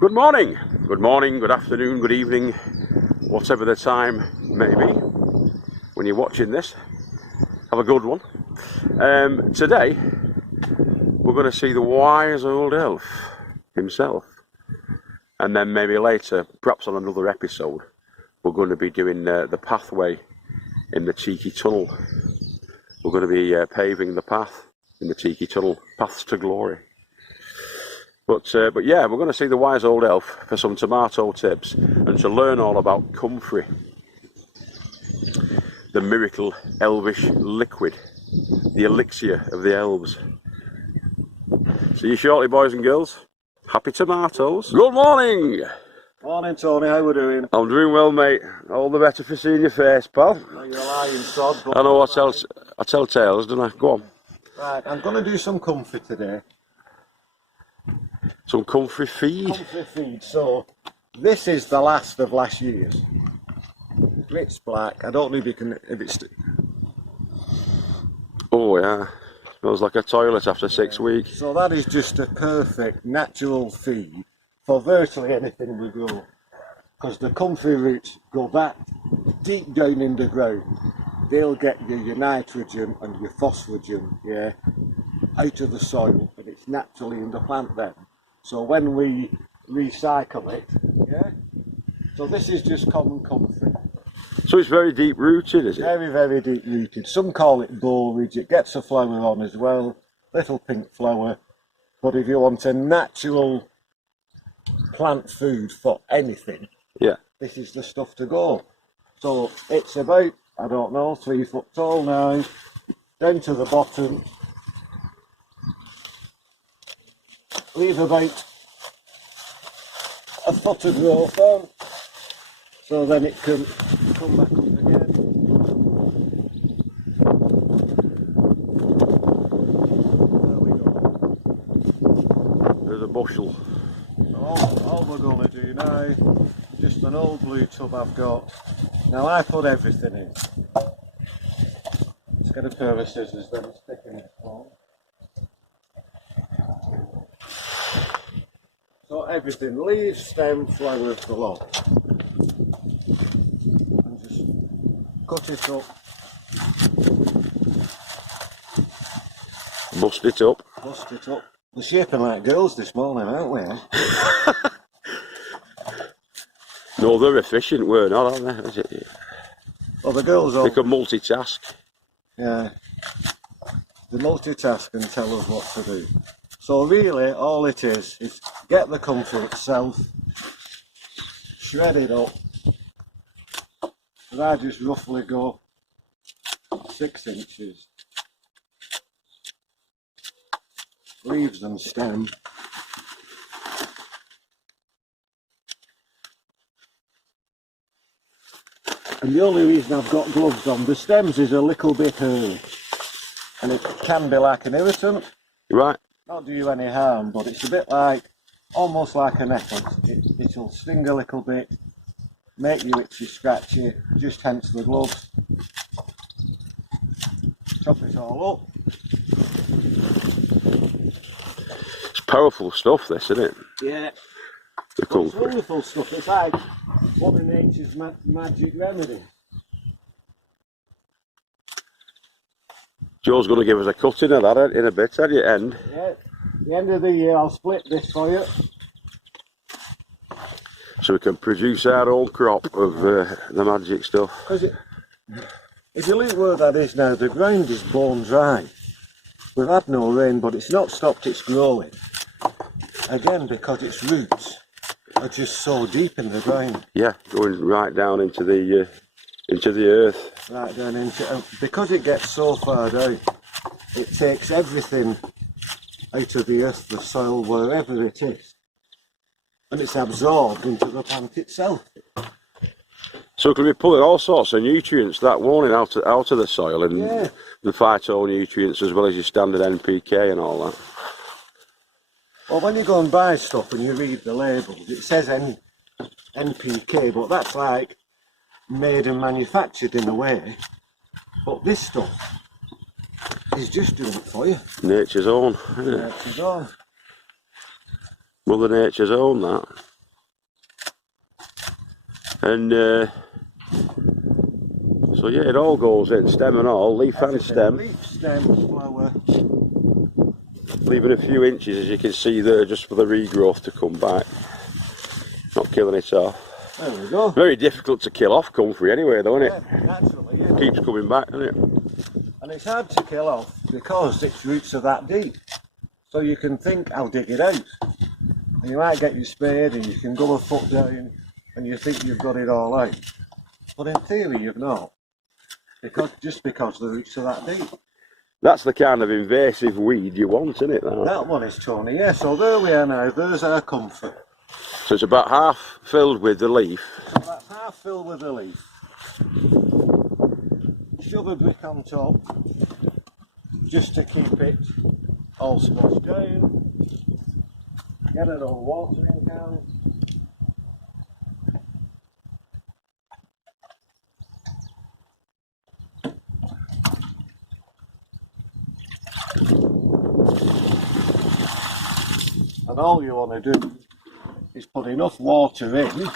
Good morning, good afternoon, good evening, whatever the time may be when you're watching this. Have a good one. Today we're going to see the wise old elf himself, and then maybe later, perhaps on another episode, we're going to be doing the pathway in the Tiki Tunnel. We're going to be paving the path in the Tiki Tunnel, paths to glory. But yeah, we're going to see the wise old elf for some tomato tips and to learn all about Comfrey, the miracle elvish liquid, the elixir of the elves. See you shortly, boys and girls. Happy tomatoes. Good morning. Morning, Tony. How we doing? I'm doing well, mate. All the better for seeing your face, pal. Well, you're a lying sod. I know I tell tales, don't I? Go on. Right, I'm going to do some comfy today. Some Comfrey feed. Comfy feed. So, this is the last of last year's. It's black. I don't know if you can. If it's. Oh yeah, smells like a toilet after 6 weeks. So that is just a perfect natural feed for virtually anything we grow, because the comfy roots go that deep down in the ground. They'll get you your nitrogen and your phosphagen, yeah, out of the soil, and it's naturally in the plant then. So when we recycle it, yeah, so this is just common comfrey. So it's very deep rooted, is it? Very, very deep rooted. Some call it borage. It gets a flower on as well, little pink flower. But if you want a natural plant food for anything, yeah, this is the stuff to go. So it's about, I don't know, 3 foot tall now, down to the bottom. Leave about a foot of growth on, so then it can come back up again. There we go. There's a bushel. All we're going to do now, just an old blue tub I've got. Now I put everything in. Let's get a pair of scissors, then it's picking it for. So everything, leaves, stem, flowers, the lot. And just cut it up. Bust it up. Bust it up. We're shaping like girls this morning, aren't we? No, they're efficient, we're not, aren't they? Is it? Well, the girls all... They can multitask. Yeah. They multitask and tell us what to do. So really, all it is get the comfrey itself, shred it up, and I just roughly go 6 inches. Leaves and stem. And the only reason I've got gloves on, the stems is a little bit early, and it can be like an irritant. Right. Not do you any harm, but it's a bit like, almost like a nettle. It'll sting a little bit, make you itchy, scratchy, just hence the gloves. Chop it all up. It's powerful stuff, this, isn't it? Yeah. The It's Comfrey. wonderful stuff. It's like one of nature's magic remedy. Joe's going to give us a cutting of that in a bit at the end. Yeah. The end of the year I'll split this for you. So we can produce our own crop of the magic stuff. Because if you look where that is now, the ground is bone dry. We've had no rain, but it's not stopped its growing. Again, because its roots are just so deep in the ground. Yeah, going right down into the earth. Right down into, because it gets so far down, it takes everything out of the earth, the soil, wherever it is, and it's absorbed into the plant itself. So can we put all sorts of nutrients that warning out of the soil, and Yeah. the phytonutrients as well as your standard NPK and all that. Well, when you go and buy stuff and you read the labels, it says NPK, but that's like made and manufactured in a way. But this stuff is just doing it for you. Nature's own, isn't it? Nature's own. Mother Nature's own, that. And so yeah, it all goes in, stem and all, leaf and Everything. stem. Leaf, stem, flower. Leaving a few inches, as you can see there, just for the regrowth to come back. Not killing it off. There we go. Very difficult to kill off Comfrey anyway, though, isn't it? Yeah, naturally, yeah. Keeps coming back, doesn't it? And it's hard to kill off because its roots are that deep. So you can think, I'll dig it out. And you might get your spade and you can go a foot down and you think you've got it all out. But in theory you've not. Just because the roots are that deep. That's the kind of invasive weed you want, isn't it? That one is Tony, yeah. So there we are now, there's our Comfrey. So it's about half filled with the leaf. So that's half filled with the leaf. Shove a brick on top, just to keep it all squashed down. Get it all watering can. And all you want to do is put enough water in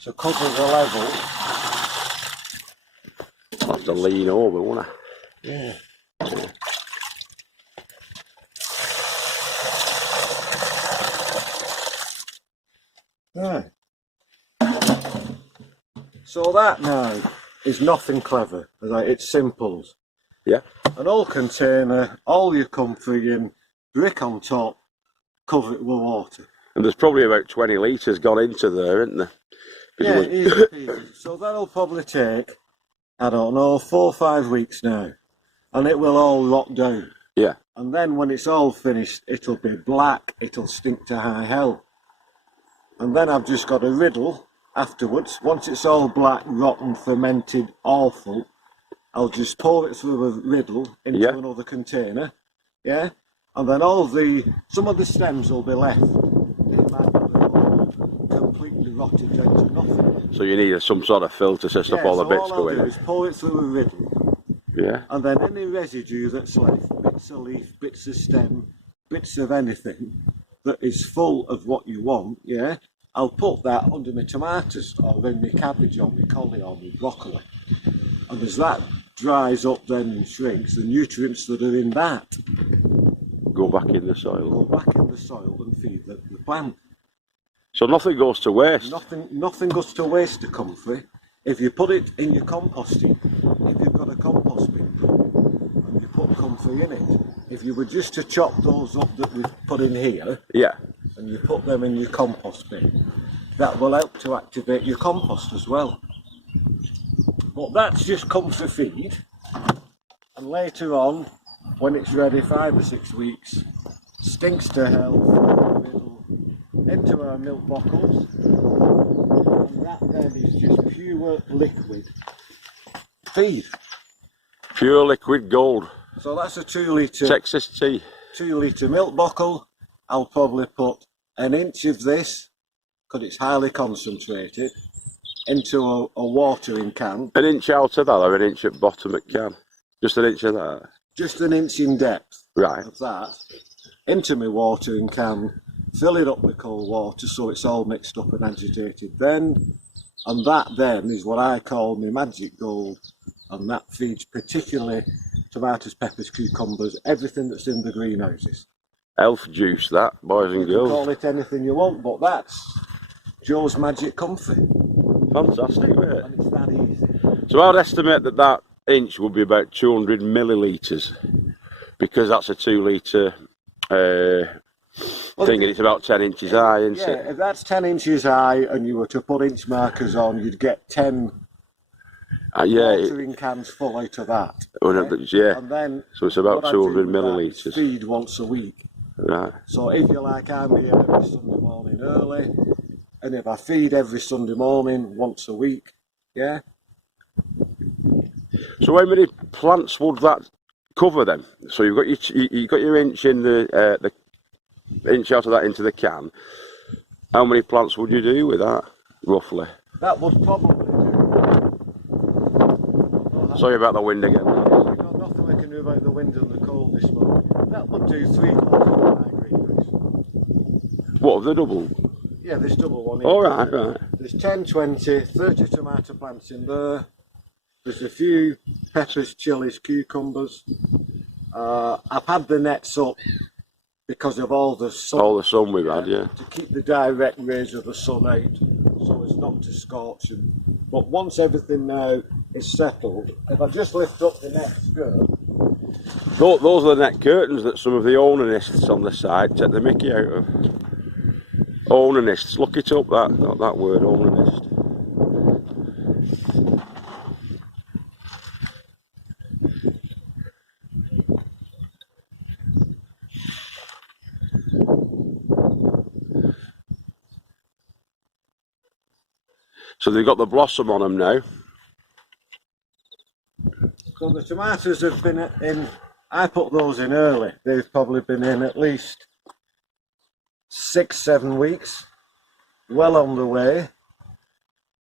to cover the level. I'll have to lean over, won't I? Yeah. Right. So that now is nothing clever, right? It's simples. Yeah. An old container, all your Comfrey in, brick on top, cover it with water. And there's probably about 20 litres gone into there, isn't there? Yeah, easy peasy. So that'll probably take, I don't know, 4 or 5 weeks now. And it will all rot down. Yeah. And then when it's all finished, it'll be black, it'll stink to high hell. And then I've just got a riddle afterwards. Once it's all black, rotten, fermented, awful, I'll just pour it through a riddle into another container. Yeah? And then some of the stems will be left. It might be completely rotted down to nothing. So you need some sort of filter to stop all the bits all I'll going do in. is pour it through a riddle. Yeah. And then any residue that's left, bits of leaf, bits of stem, bits of anything that is full of what you want, yeah, I'll put that under my tomatoes or in my cabbage or my collie or my broccoli. And as that dries up then and shrinks, the nutrients that are in that Go back in the soil. go back in the soil and feed the plant. So nothing goes to waste. Nothing goes to waste, to Comfrey. If you put it in your composting, if you've got a compost bin and you put Comfrey in it, if you were just to chop those up that we've put in here, Yeah. and you put them in your compost bin, that will help to activate your compost as well. But that's just Comfrey feed, and later on, when it's ready, 5 or 6 weeks, stinks to hell, into our milk bottles, and that then is just pure liquid feed. Pure liquid gold. So that's a 2 litre Texas tea. 2 litre milk bottle. I'll probably put an inch of this, because it's highly concentrated, into a watering can. An inch out of that or an inch at bottom at can? Just an inch of that? Just an inch in depth Right. of that, into my watering can, fill it up with cold water so it's all mixed up and agitated then, and that then is what I call my magic gold, and that feeds particularly tomatoes, peppers, cucumbers, everything that's in the greenhouses. Elf juice, that, boys and You can girls. call it anything you want, but that's Joe's magic Comfrey, Fantastic, mate. and it's that easy. So I'd estimate that inch would be about 200 millilitres, because that's a 2 litre thing, and it's about 10 inches high, isn't Yeah, it? if that's 10 inches high and you were to put inch markers on, you'd get 10 Yeah, watering cans full out of that. yeah. And then So it's about what I do 200 with that is millilitres. feed once a week. Right. So if you're like I'm here every Sunday morning early, and if I feed every Sunday morning once a week, yeah. So how many plants would that cover then? So you've got your inch in the inch out of that into the can. How many plants would you do with that, roughly? That would probably do. Sorry about the wind again. We've got nothing we can do about the wind and the cold this morning. That would do 3/4 of my greenhouse. What, the double? Yeah, this double one. All right, right. There's 10, 20, 30 tomato plants in there. There's a few peppers, chilies, cucumbers. I've had the nets up because of all the sun. All the sun we've had, yeah. To keep the direct rays of the sun out, so as not to scorch them. But once everything now is settled, if I just lift up the net skirt. Those are the net curtains that some of the onanists on the side take the mickey out of. Onanists, look it up, that word, onanist. So they've got the blossom on them now. So the tomatoes have been in, I put those in early. They've probably been in at least 6, 7 weeks. Well on the way.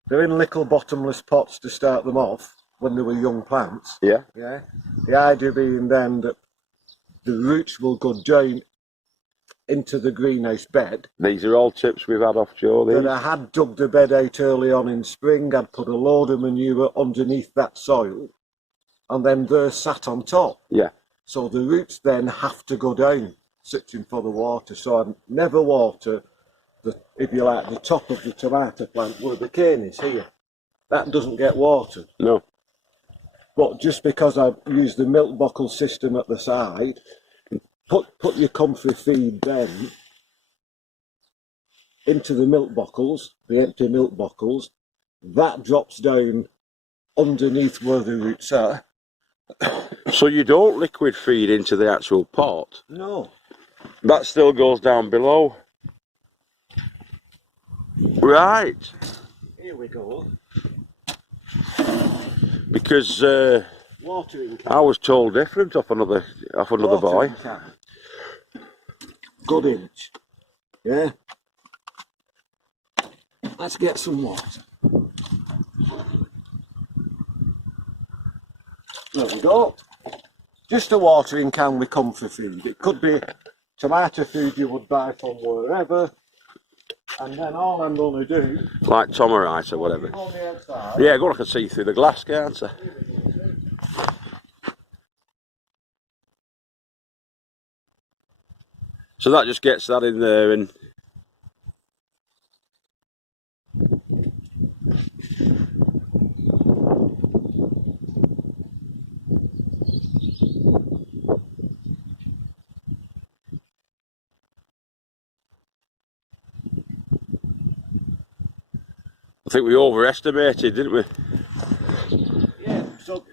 They're in little bottomless pots to start them off when they were young plants. Yeah. Yeah. The idea being then that the roots will go down into the greenhouse bed. These are all tips we've had off Joe. These. That I had dug the bed out early on in spring. I'd put a load of manure underneath that soil, and then they're sat on top. Yeah. So the roots then have to go down, searching for the water. So I never water the, if you like, the top of the tomato plant where the cane is here. That doesn't get watered. No. But just because I use the milk bottle system at the side, put your Comfrey feed then into the milk bottles, the empty milk bottles. That drops down underneath where the roots are. So you don't liquid feed into the actual pot? No. That still goes down below? Right. Here we go. Because Watering can. I was told different off another boy. Watering can. Good inch. Yeah. Let's get some water. There we go. Just a watering can with Comfrey feed. It could be tomato food you would buy from wherever. And then all I'm going to do... Like Tomarite or whatever. On the outside. Yeah, go on, I can see through the glass, can't I? So that just gets that in there and... I think we overestimated, didn't we? Yeah,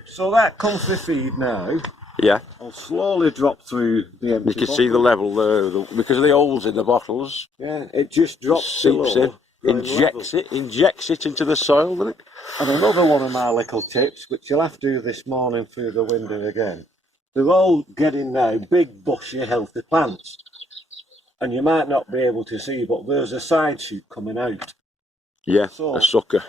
so that Comfrey feed now Yeah. will slowly drop through the empty You can bottle. see the level there, because of the holes in the bottles. Yeah, it just drops Seeps in, below, going injects it into the soil, doesn't it? And another one of my little tips, which you'll have to do this morning through the window again. They're all getting now big, bushy, healthy plants. And you might not be able to see, but there's a side shoot coming out. Yeah, So- a sucker.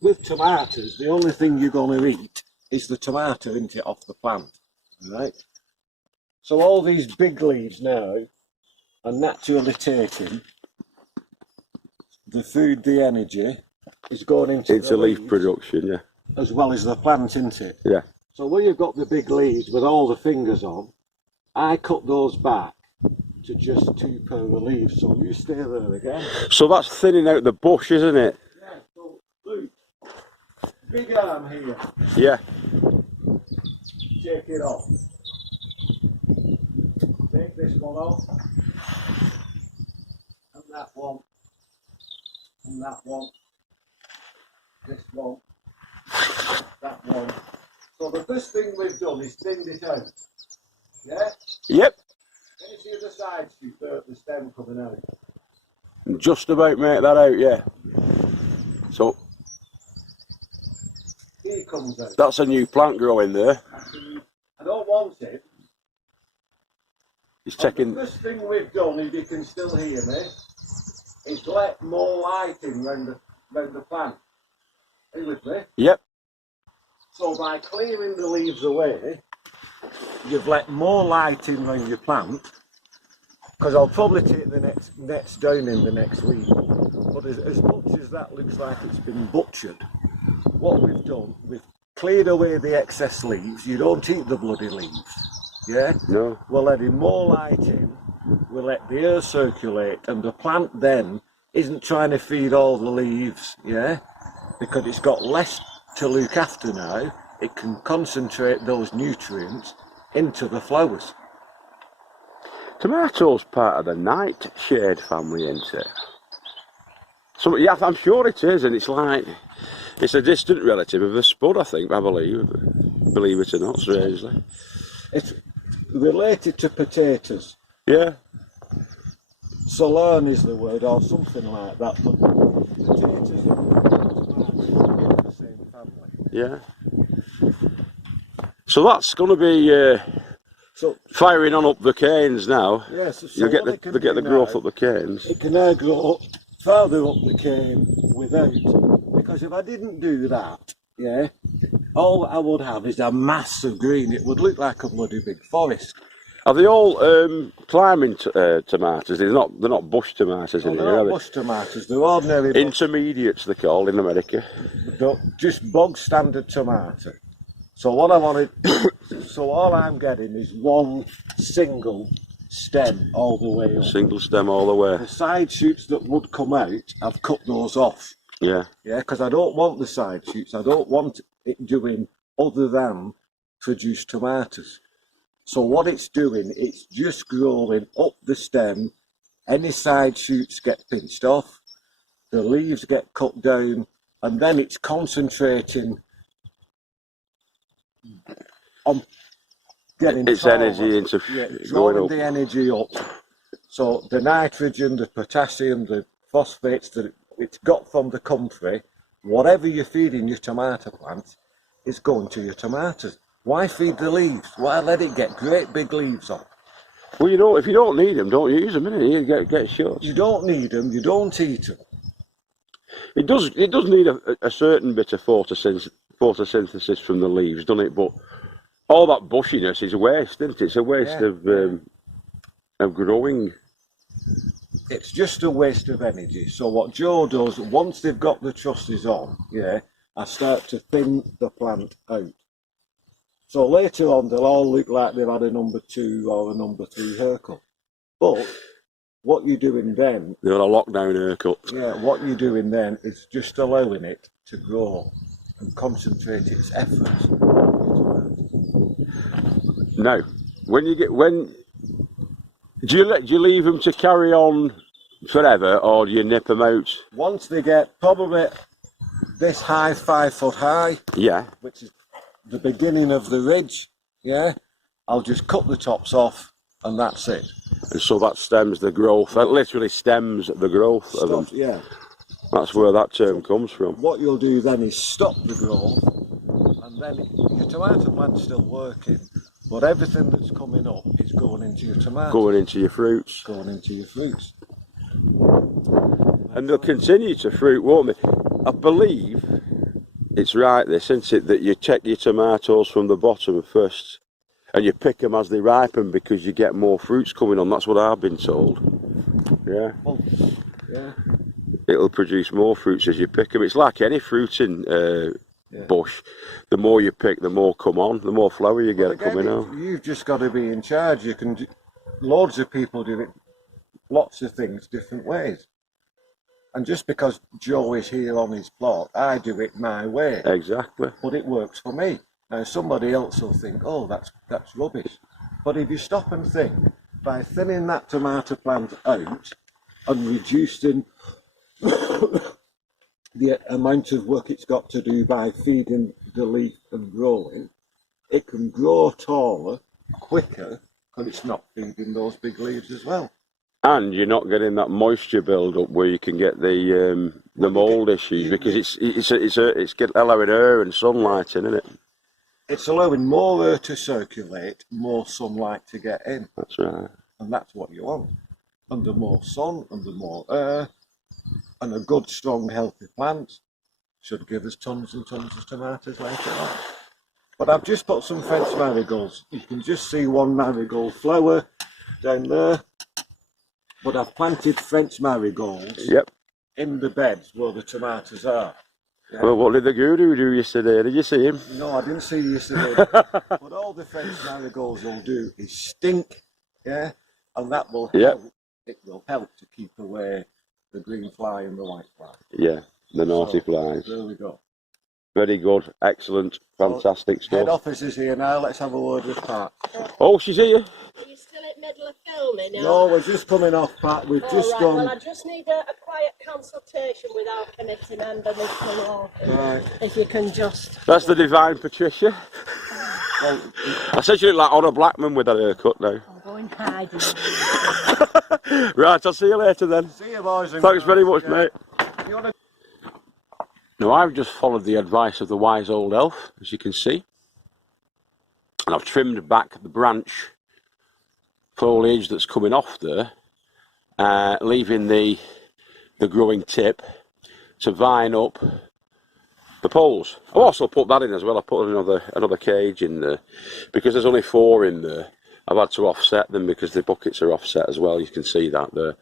With tomatoes, the only thing you're going to eat is the tomato, isn't it, off the plant, right? So all these big leaves now are naturally taking the food, the energy is going into It's the a leaf leaves, production, yeah. as well as the plant, isn't it? Yeah. So where you've got the big leaves with all the fingers on, I cut those back to just 2 per leaf, so you stay there again. So that's thinning out the bush, isn't it? Yeah, so look, big arm here, Yeah. take it off. Take this one off, and that one, and that one, this one, that one. So the first thing we've done is thinned it out. Yeah? Yep. Then you see the side shoot there, the stem coming out. Just about make that out, yeah. So Here comes out. that's a new plant growing there. I don't want it. It's The taking. first thing we've done, if you can still hear me, is let more light in round the plant. Are you with me? Yep. So by clearing the leaves away, you've let more light in round your plant, because I'll probably take the next nets down in the next week. But as much as that looks like it's been butchered, what we've done, we've cleared away the excess leaves. You don't eat the bloody leaves, yeah? No. We're letting more light in, we let the air circulate, and the plant then isn't trying to feed all the leaves, yeah? Because it's got less to look after now, it can concentrate those nutrients into the flowers. Tomatoes part of the nightshade family, isn't it? So, yeah, I'm sure it is, and it's like, it's a distant relative of the spud, I think, I believe it or not, strangely. It's related to potatoes. Yeah. Solern is the word, or something like that, but potatoes and tomatoes are the same family. Yeah. So that's going to be firing on up the canes now. Yes, so you'll get the growth up the canes. It can now grow further up the cane without, because if I didn't do that, yeah, all I would have is a mass of green. It would look like a bloody big forest. Are they all climbing tomatoes? They're not bush tomatoes in here, They're are not they? bush tomatoes, they're ordinary Intermediates, they're called in America. just bog standard tomato. So what I wanted, so all I'm getting is one single stem all the way up. Single stem all the way. The side shoots that would come out, I've cut those off. Yeah. Yeah, because I don't want the side shoots. I don't want it doing other than produce tomatoes. So what it's doing, it's just growing up the stem. Any side shoots get pinched off, the leaves get cut down, and then it's concentrating on getting its energy into drawing the energy up. So the nitrogen, the potassium, the phosphates that it's got from the Comfrey, whatever you're feeding your tomato plants, is going to your tomatoes. Why feed the leaves? Why let it get great big leaves on? Well, if you don't need them, don't use them, innit? You get shot. You don't need them, you don't eat them. It does need a certain bit of photosynthesis from the leaves, doesn't it? But all that bushiness is waste, isn't it? It's a waste of growing. It's just a waste of energy. So what Joe does, once they've got the trusses on, yeah, I start to thin the plant out. So later on, they'll all look like they've had a number 2 or a number 3 haircut. But what you're doing then... They're on a lockdown haircut. Yeah, what you're doing then is just allowing it to grow and concentrate its efforts. Now, do you leave them to carry on forever, or do you nip them out? Once they get probably this high, 5 foot high, yeah, which is the beginning of the ridge, yeah, I'll just cut the tops off and that's it. And so that stems the growth, that literally stems the growth of them. Yeah. That's where that term comes from. What you'll do then is stop the growth, and then your tomato plant's still working, but everything that's coming up is going into your tomatoes. Going into your fruits. Going into your fruits. And they'll continue to fruit, won't they? I believe it's right this, isn't it, that you check your tomatoes from the bottom first and you pick them as they ripen because you get more fruits coming on. That's what I've been told. Yeah. Well, yeah. It'll produce more fruits as you pick them. It's like any fruiting bush. The more you pick, the more come on, the more flower you get coming out. You've just got to be in charge. You can. Loads of people do it, lots of things different ways. And just because Joe is here on his plot, I do it my way. Exactly. But it works for me. Now somebody else will think, oh, that's rubbish. But if you stop and think, by thinning that tomato plant out and reducing the amount of work it's got to do by feeding the leaf and growing, it can grow taller, quicker, because it's not feeding those big leaves as well. And you're not getting that moisture build up where you can get the mould issues, because it's allowing air and sunlight in, isn't it? It's allowing more air to circulate, more sunlight to get in. That's right. And that's what you want. And the more sun and the more air, and a good, strong, healthy plant should give us tons and tons of tomatoes later on. But I've just put some fence marigolds. You can just see one marigold flower down there. But I've planted French marigolds Yep. in the beds where the tomatoes are. Yeah. Well, what did the guru do yesterday? Did you see him? No, I didn't see you yesterday. But all the French marigolds will do is stink, yeah, and that will help. It will help to keep away the green fly and the white fly. Yeah, the naughty flies. There we go. Very good, excellent, fantastic stuff. Head office is here now. Let's have a word with Pat. Oh, she's here. Are you still in the middle of filming? No, we're just coming off, Pat. We've just right, gone. well, I just need a quiet consultation with our committee member, Mr. Lowe. Right. If you can just... That's the divine Patricia. Well, I said she looked like Honor Blackman with that haircut now. I'll go and hide it. Right, I'll see you later then. see you, boys. And Thanks very much, yeah. mate. You wanna... Now, I've just followed the advice of the wise old elf, as you can see. And I've trimmed back the branch foliage that's coming off there, leaving the growing tip to vine up the poles. I've also put that in as well. I put another cage in there because there's only 4 in there. I've had to offset them because the buckets are offset as well. You can see that there.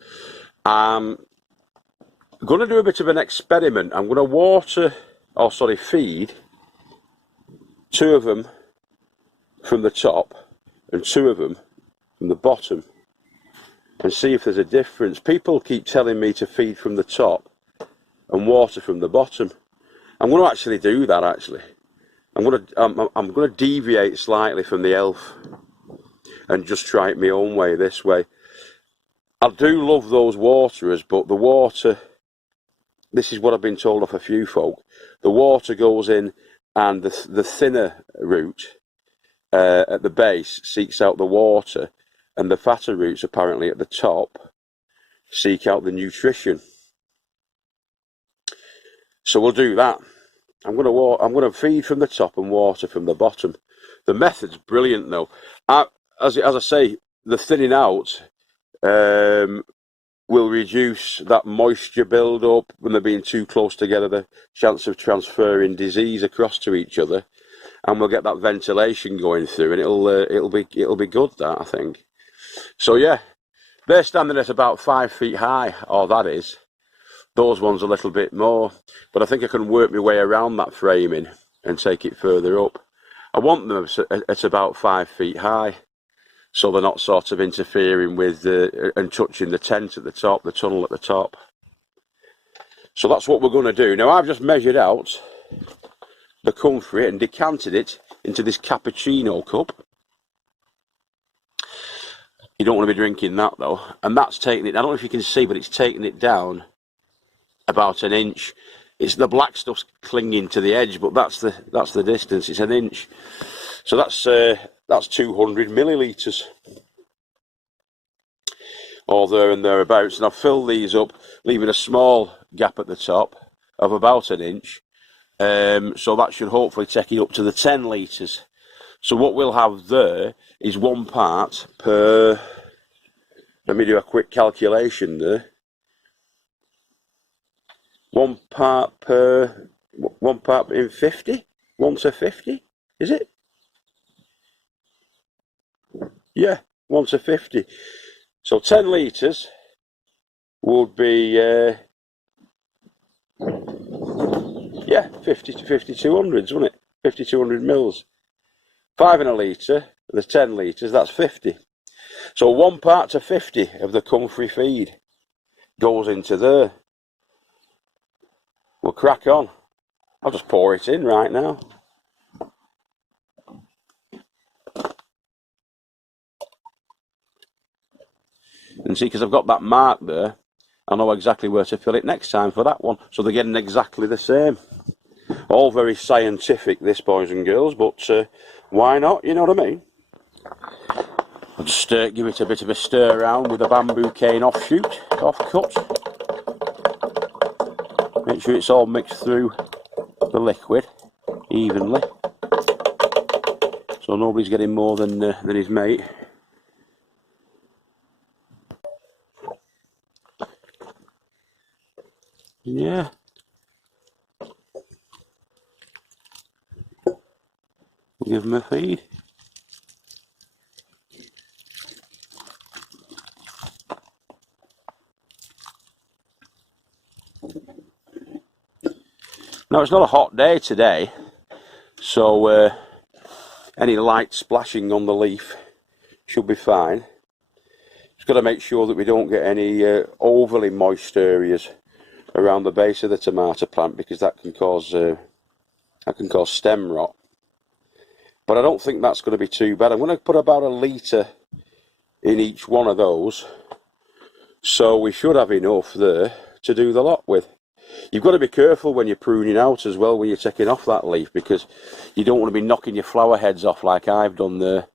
I'm going to do a bit of an experiment. I'm going to feed 2 of them from the top and 2 of them from the bottom and see if there's a difference. People keep telling me to feed from the top and water from the bottom. I'm going to actually do that. I'm going to deviate slightly from the elf and just try it my own way, this way. I do love those waterers, but the water, this is what I've been told off a few folk, the water goes in and the thinner root at the base seeks out the water, and the fatter roots apparently at the top seek out the nutrition. So we'll do that. I'm going to feed from the top and water from the bottom. The method's brilliant though. As I say, the thinning out will reduce that moisture build up when they're being too close together, the chance of transferring disease across to each other, and we'll get that ventilation going through, and it'll be good, that I think. So yeah, they're standing at about 5 feet high, or that is. Those ones a little bit more, but I think I can work my way around that framing and take it further up. I want them at about 5 feet high, so they're not sort of interfering with and touching the tent at the top, the tunnel at the top. So that's what we're going to do. Now I've just measured out the Comfrey and decanted it into this cappuccino cup. You don't want to be drinking that though, and that's taking it, I don't know if you can see, but it's taking it down about 1 inch. It's the black stuff's clinging to the edge, but that's the distance. It's 1 inch. So that's 200 millilitres, or there and thereabouts. And I've filled these up, leaving a small gap at the top of about 1 inch. So that should hopefully take it up to the 10 litres. So what we'll have there is 1 part per. Let me do a quick calculation there. 1 part in 50? 1 to 50, is it? Yeah, 1 to 50. So 10 litres would be, 50 to 5200s, wouldn't it? 5200 mils. 5 in a litre, there's 10 litres, that's 50. So 1 part to 50 of the Comfrey feed goes into there. We'll crack on. I'll just pour it in right now. And see, because I've got that mark there, I know exactly where to fill it next time for that one. So they're getting exactly the same. All very scientific, this, boys and girls, but why not? You know what I mean? I'll just give it a bit of a stir around with a bamboo cane offcut. Make sure it's all mixed through the liquid evenly, so nobody's getting more than his mate. Yeah. We'll give him a feed. Now it's not a hot day today, so any light splashing on the leaf should be fine. Just got to make sure that we don't get any overly moist areas around the base of the tomato plant, because that can cause stem rot. But I don't think that's going to be too bad. I'm going to put about 1 litre in each one of those, so we should have enough there to do the lot with. You've got to be careful when you're pruning out as well, when you're taking off that leaf, because you don't want to be knocking your flower heads off like I've done there.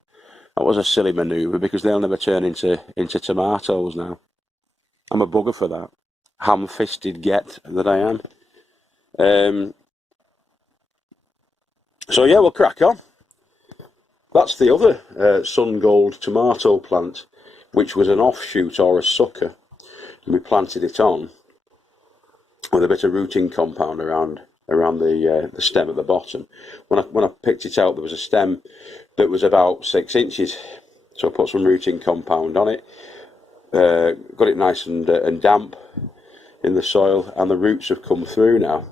That was a silly manoeuvre, because they'll never turn into tomatoes now. I'm a bugger for that. Ham-fisted get that I am. So yeah, we'll crack on. That's the other sun gold tomato plant, which was an offshoot or a sucker, and we planted it on with a bit of rooting compound around the stem at the bottom. When I picked it out, there was a stem that was about 6 inches, so I put some rooting compound on it, got it nice and damp in the soil, and the roots have come through now.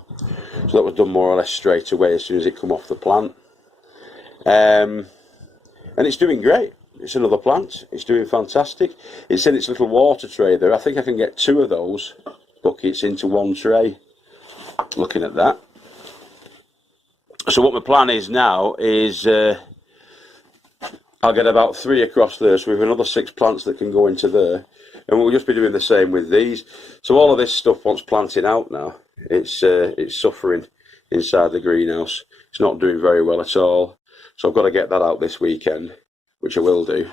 So that was done more or less straight away as soon as it come off the plant, and it's doing great. It's another plant. It's doing fantastic. It's in its little water tray there. I think I can get 2 of those buckets into 1 tray, looking at that. So what my plan is now is I'll get about 3 across there, so we have another 6 plants that can go into there, and we'll just be doing the same with these. So all of this stuff, once planting out now, it's suffering inside the greenhouse. It's not doing very well at all, so I've got to get that out this weekend, which I will do.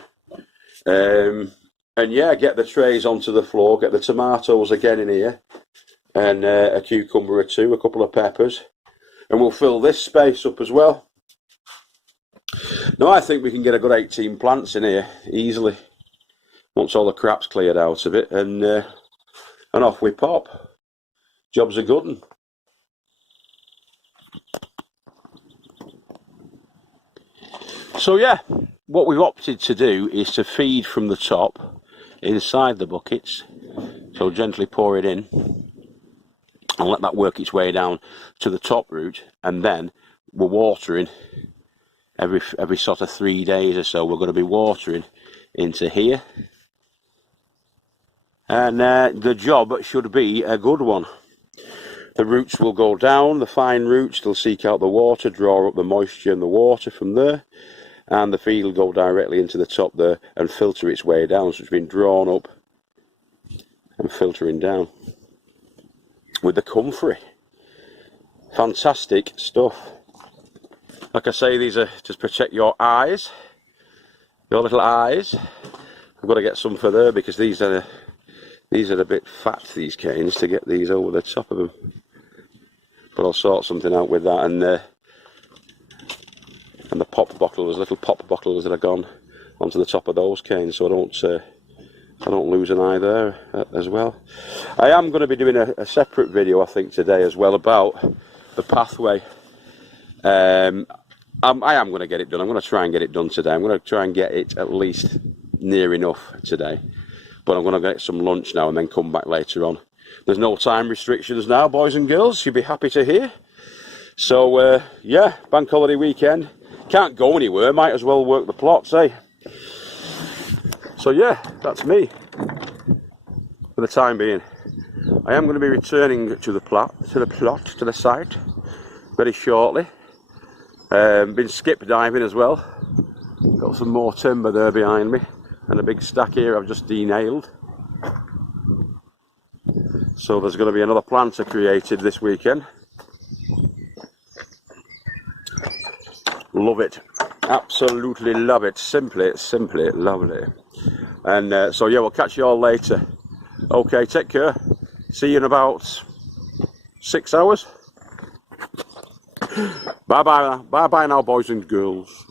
And yeah, get the trays onto the floor, get the tomatoes again in here, and a cucumber or 2, a couple of peppers, and we'll fill this space up as well. Now I think we can get a good 18 plants in here easily, once all the crap's cleared out of it, and off we pop. Job's a good one. So yeah, what we've opted to do is to feed from the top inside the buckets, so gently pour it in and let that work its way down to the top root, and then we're watering every sort of 3 days or so. We're going to be watering into here, and the job should be a good one. The roots will go down, the fine roots, they'll seek out the water, draw up the moisture and the water from there, and the feed will go directly into the top there and filter its way down. So it's been drawn up and filtering down with the Comfrey. Fantastic stuff. Like I say, these are to protect your eyes, your little eyes. I've got to get some for there, because these are a bit fat, these canes, to get these over the top of them. But I'll sort something out with that, and the pop bottles, little pop bottles that have gone onto the top of those canes, so I don't lose an eye there as well. I am going to be doing a separate video, I think, today as well, about the pathway. I am going to get it done. I'm going to try and get it done today. I'm going to try and get it at least near enough today. But I'm going to get some lunch now and then come back later on. There's no time restrictions now, boys and girls, you'll be happy to hear. So, yeah, bank holiday weekend. Can't go anywhere, might as well work the plots, eh? So, yeah, that's me for the time being. I am going to be returning to the site very shortly. Been skip diving as well. Got some more timber there behind me, and a big stack here I've just denailed. So there's going to be another planter created this weekend. Love it, absolutely love it. Simply lovely. And so yeah, we'll catch you all later. Okay, take care. See you in about 6 hours. Bye bye now, boys and girls.